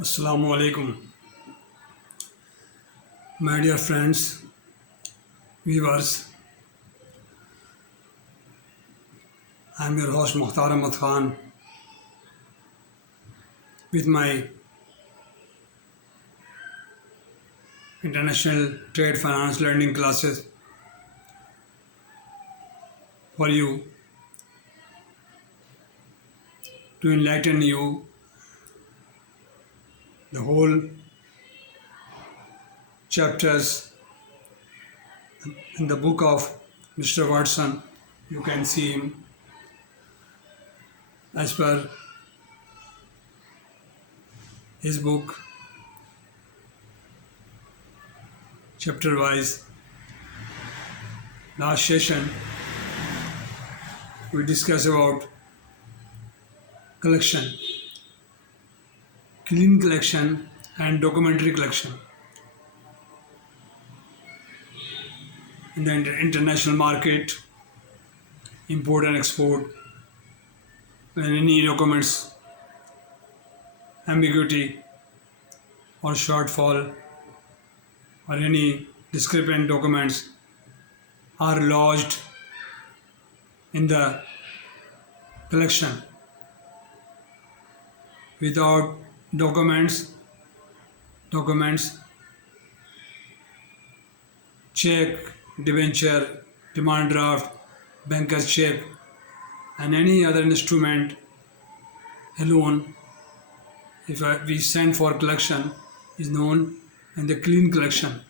Assalamu alaikum, my dear friends, viewers. I am your host Mukhtar Ahmad Khan with my international trade finance learning classes for you to enlighten you the whole chapters in the book of Mr. Watson. You can see him as per his book, chapter wise. Last session we discussed about collection, clean collection and documentary collection in the international market, import and export, when any documents ambiguity or shortfall or any discrepant documents are lodged in the collection without documents, check, debenture, demand draft, banker's check, and any other instrument alone, if we send for collection, is known as the clean collection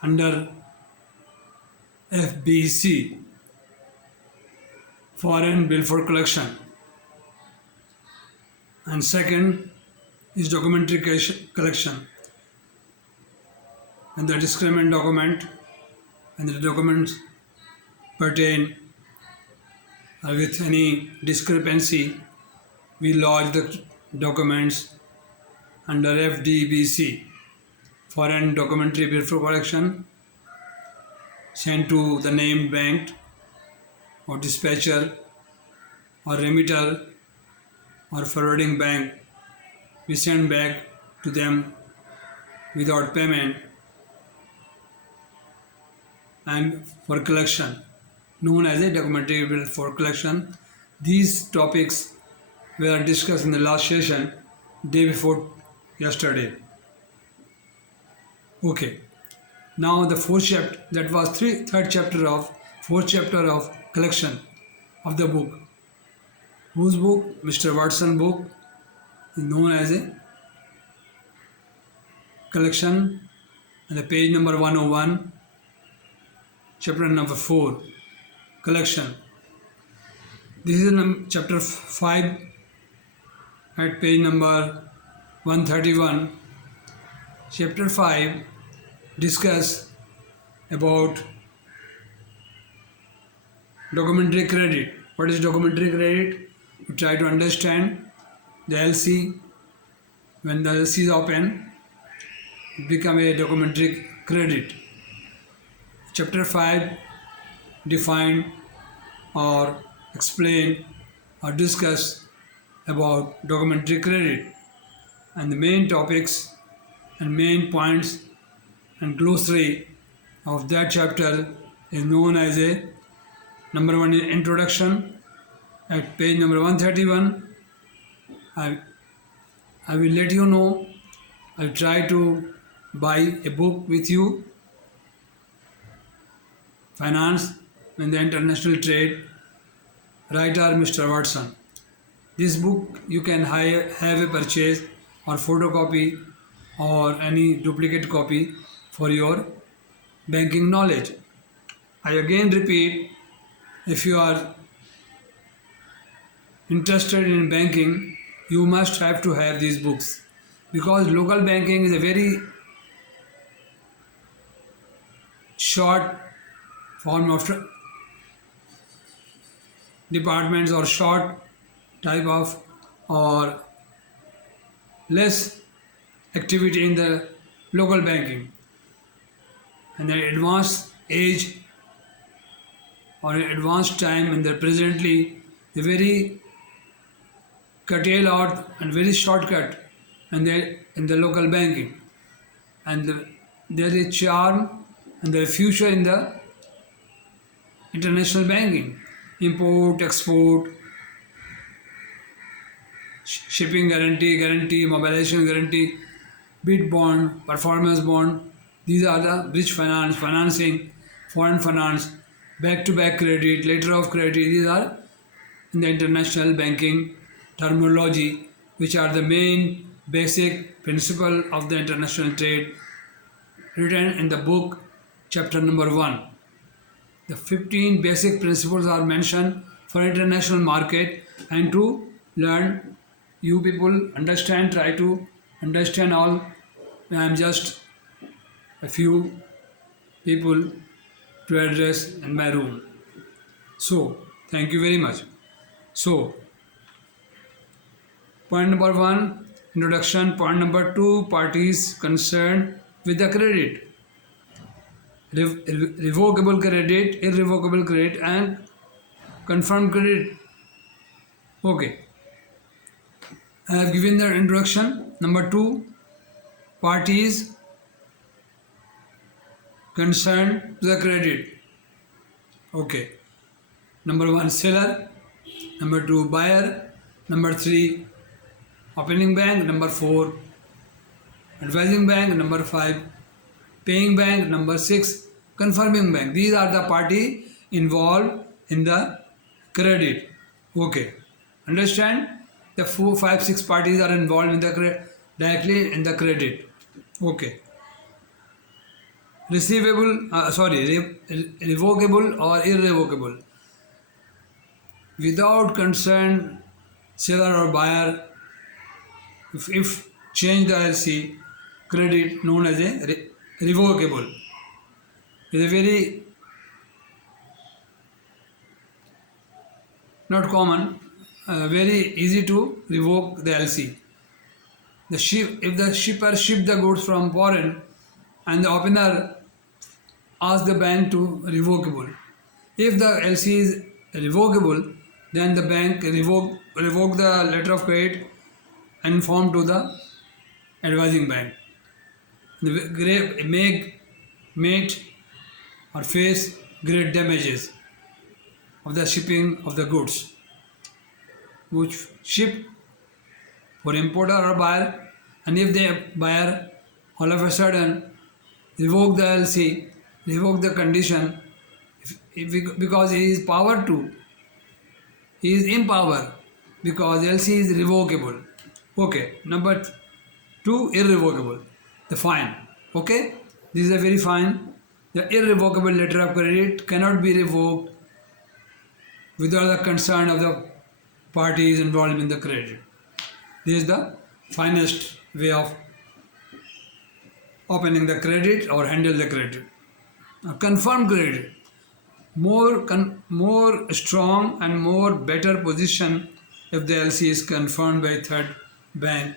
under FBC, foreign bill for collection. And second is documentary collection, and the discrepant document and the documents pertain with any discrepancy, we lodge the documents under FDBC, foreign documentary bill for collection, sent to the named bank or dispatcher or remitter or forwarding bank. We send back to them without payment and for collection, known as a documentary bill for collection. These topics were discussed in the last session, day before yesterday. Okay, now the fourth chapter, that was third chapter of fourth chapter of collection of the book. Whose book? Mr. Watson book is known as a collection, and the page number 101, chapter number 4, collection. This is chapter 5 at page number 131. Chapter 5 discuss about documentary credit. What is documentary credit? You try to understand the LC. When the LC is open, it becomes a documentary credit. Chapter 5 define or explain or discuss about documentary credit, and the main topics and main points and glossary of that chapter is known as a number 1 is introduction. At page number 131, I will let you know. I'll try to buy a book with you, Finance in the International Trade, writer Mr. Watson. This book you can have a purchase or photocopy or any duplicate copy for your banking knowledge. I again repeat, if you are interested in banking, you must have to have these books, because local banking is a very short form of departments or short type of or less activity in the local banking, and the advanced age or advanced time in the presently the very curtail out and very shortcut in the local banking. And there is charm and there is future in the international banking. Import, export, shipping guarantee, mobilization guarantee, bid bond, performance bond. These are the bridge finance, financing, foreign finance, back-to-back credit, letter of credit. These are in the international banking terminology, which are the main basic principle of the international trade written in the book, chapter number 1. The 15 basic principles are mentioned for international market, and to learn, you people understand, try to understand all. I am just a few people to address in my room. So, thank you very much. So, point number 1, introduction. Point number 2, parties concerned with the credit. Revocable credit, irrevocable credit, and confirmed credit. Okay, I have given the introduction. Number 2, parties concerned to the credit. Okay. Number 1, seller. Number 2, buyer. Number 3, opening bank. Number 4, advising bank. Number 5, paying bank. Number 6, confirming bank. These are the party involved in the credit. Okay. Understand? The 4, 5, 6 parties are involved in the directly in the credit. Okay. Revocable or irrevocable. Without concern, seller or buyer, if change the LC, credit known as a revocable. It is a very not common, very easy to revoke the LC. If the shipper shipped the goods from foreign and the opener asked the bank to revocable. If the LC is revocable, then the bank revoke the letter of credit and inform to the advising bank. The mate or face great damages of the shipping of the goods, which ship for importer or buyer, and if the buyer all of a sudden revoke the LC, revoke the condition, because he is power to, he is in power, because LC is revocable. Okay, number 2, irrevocable, the fine. Okay, this is a very fine. The irrevocable letter of credit cannot be revoked without the consent of the parties involved in the credit. This is the finest way of opening the credit or handle the credit. A confirmed credit, more strong and more better position if the LC is confirmed by third bank.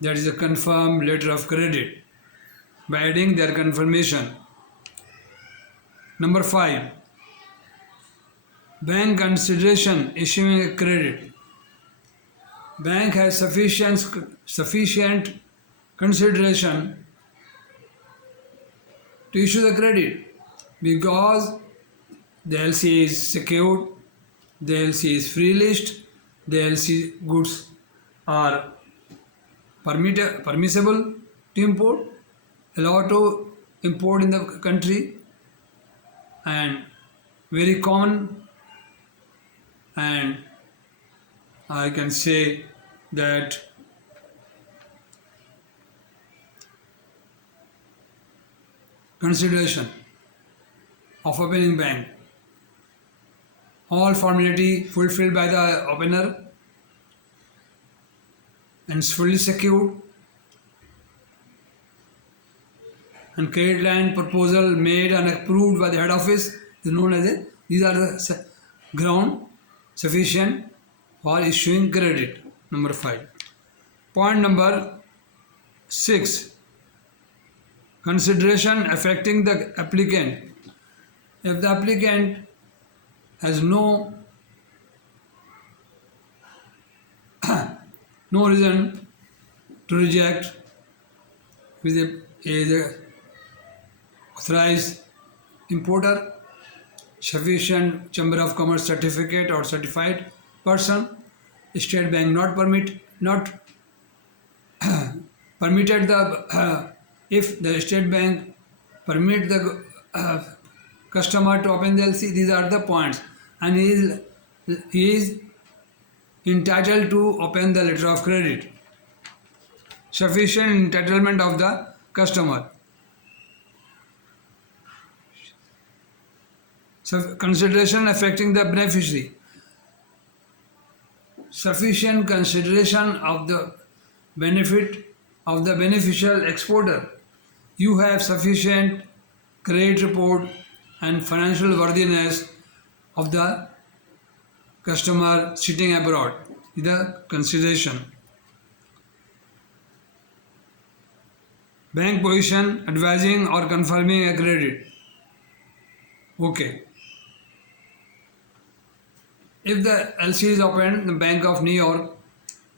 That is a confirmed letter of credit by adding their confirmation. Number 5, bank consideration issuing a credit. Bank has sufficient consideration to issue the credit because the LC is secured, the LC is free list, the LC goods are permissible to import, allowed to import in the country, and very common, and I can say that consideration of opening bank, all formality fulfilled by the opener and fully secured, and credit line proposal made and approved by the head office is known as a, these are the ground sufficient for issuing credit. Number 5. Point number 6, consideration affecting the applicant. If the applicant has no no reason to reject with a authorized importer, sufficient Chamber of Commerce certificate or certified person, State Bank not permitted the if the State Bank permit the customer to open the LC. These are the points, and he is entitled to open the letter of credit. Sufficient entitlement of the customer. So consideration affecting the beneficiary. Sufficient consideration of the benefit of the beneficial exporter. You have sufficient credit report and financial worthiness of the customer sitting abroad. The consideration. Bank position advising or confirming a credit. Okay. If the LC is opened, the Bank of New York,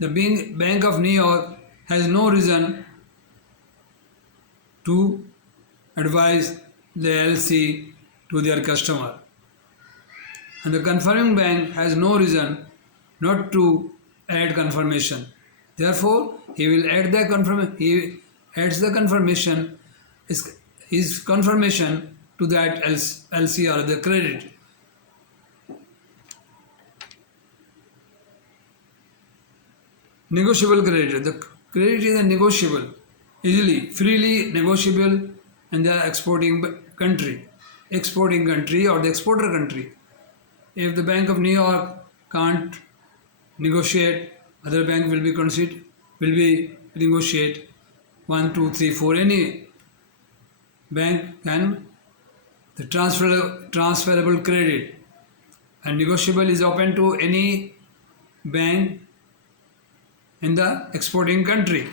the Bank of New York has no reason to advise the LC to their customer. And the confirming bank has no reason not to add confirmation. Therefore, he will add the confirmation. He adds the confirmation, his confirmation to that LC or the credit. Negotiable credit. The credit is negotiable, easily, freely negotiable in the exporting country or the exporter country. If the Bank of New York can't negotiate, other bank will be negotiate. 1, 2, 3, 4. Any bank can the transferable credit, and negotiable is open to any bank in the exporting country.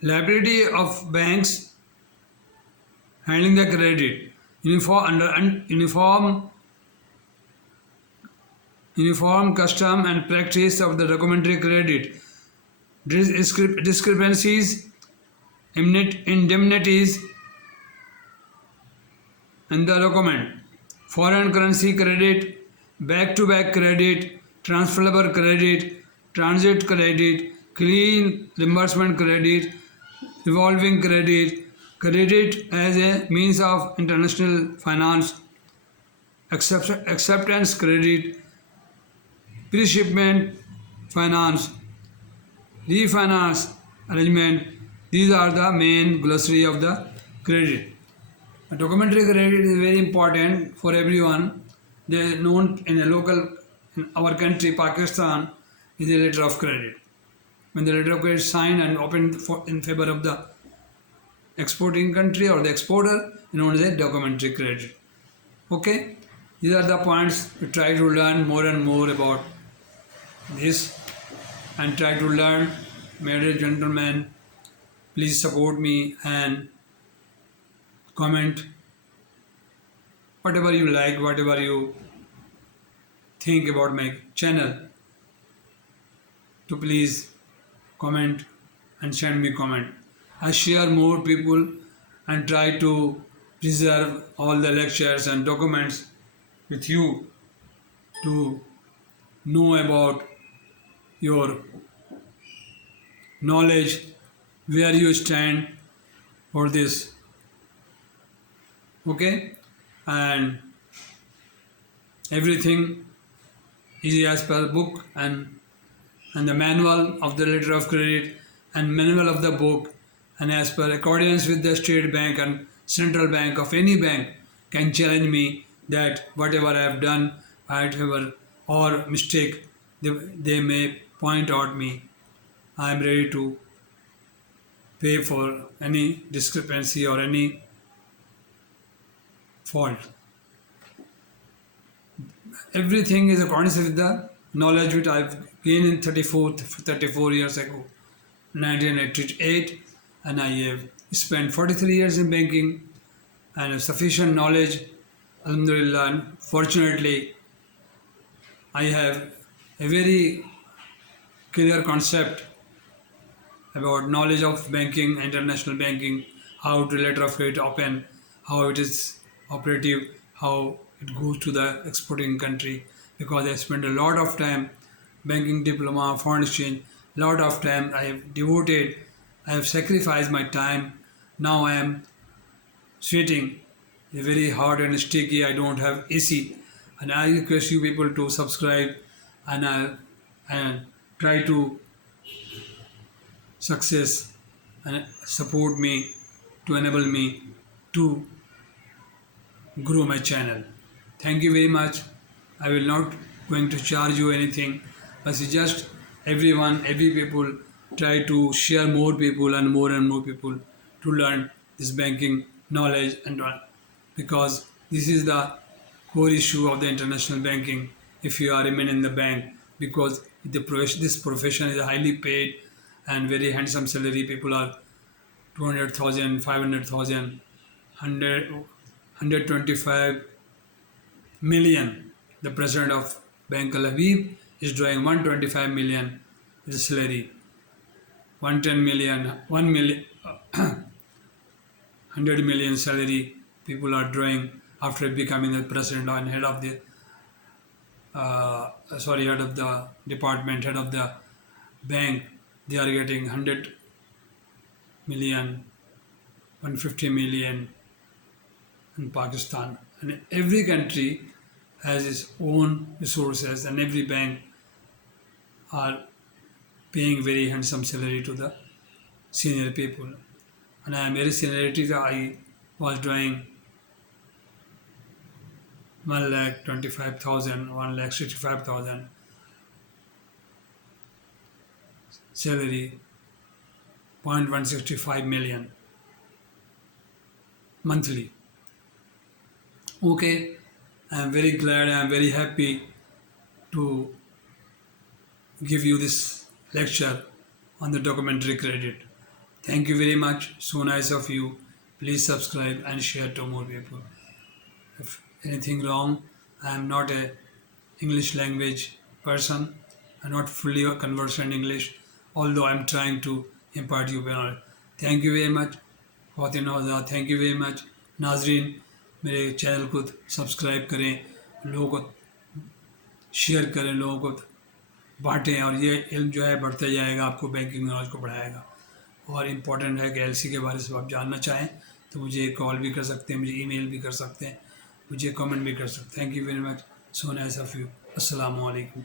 Liability of banks handling the credit. Uniform custom and practice of the documentary credit. Discrepancies, indemnities in the document. Foreign currency credit, back-to-back credit, transferable credit, transit credit, clean reimbursement credit, revolving credit, credit as a means of international finance, acceptance credit, pre-shipment finance, refinance arrangement. These are the main glossary of the credit. A documentary credit is very important for everyone. They are known in our country, Pakistan, is a letter of credit. When the letter of credit is signed and opened in favor of the exporting country or the exporter, known as a documentary credit. Okay, these are the points. We try to learn more and more about this and try to learn. Ladies and gentlemen, please support me and comment whatever you like, whatever you think about my channel. To please comment and send me comment. I share more people and try to preserve all the lectures and documents with you to know about your knowledge, where you stand for this. Okay, and everything is as per book and the manual of the letter of credit and manual of the book, and as per accordance with the State Bank and Central Bank of any bank can challenge me that whatever I have done, whatever or mistake they may point out me. I am ready to pay for any discrepancy or any fault. Everything is according with the knowledge which I have gained in 34 years ago, 1988, and I have spent 43 years in banking and have sufficient knowledge. Alhamdulillah, fortunately, I have a very clear concept about knowledge of banking, international banking, how to letter of credit open, how it is operative, how it goes to the exporting country. Because I spent a lot of time banking diploma, foreign exchange, lot of time I have devoted, I have sacrificed my time. Now I am sweating, very hot and sticky. I don't have AC, and I request you people to subscribe and try to success and support me to enable me to grow my channel. Thank you very much. I will not going to charge you anything. I suggest everyone, every people try to share more people and more people to learn this banking knowledge and all, because this is the core issue of the international banking. If you are remain in the bank, because this profession is highly paid and very handsome salary. People are 200,000, 500,000, 125 million. The president of Bank Al Habib is drawing 125 million is salary. 110 million, 1 million, 100 million salary people are drawing after becoming the president and head of the head of the department, head of the bank. They are getting 100 million, 150 million in Pakistan. And every country has its own resources, and every bank are paying very handsome salary to the senior people. And I am very seniority. I was drawing 1,25,000, 1,65,000 salary, 0.165 million monthly. Okay, I am very glad, I am very happy to give you this lecture on the documentary credit. Thank you very much. So nice of you. Please subscribe and share to more people. If anything wrong, I am not a English language person. I am not fully conversant in English, although I am trying to impart you knowledge. Thank you very much. Thank you very much. नाजरीन, मेरे channel को subscribe करें, लोगों को share करें, लोगों को बांटें, और ये इल्म जो है बढ़ता जाएगा, आपको बैंकिंग नॉलेज को बढ़ाएगा. और इम्पॉर्टेंट है कि एलसी के बारे में आप जानना चाहें तो मुझे कॉल भी कर सकते हैं, मुझे ईमेल भी कर सकते हैं, मुझे कमेंट भी कर सकते हैं. Thank you very much. So nice of you. अस्सलामु अलैकुम.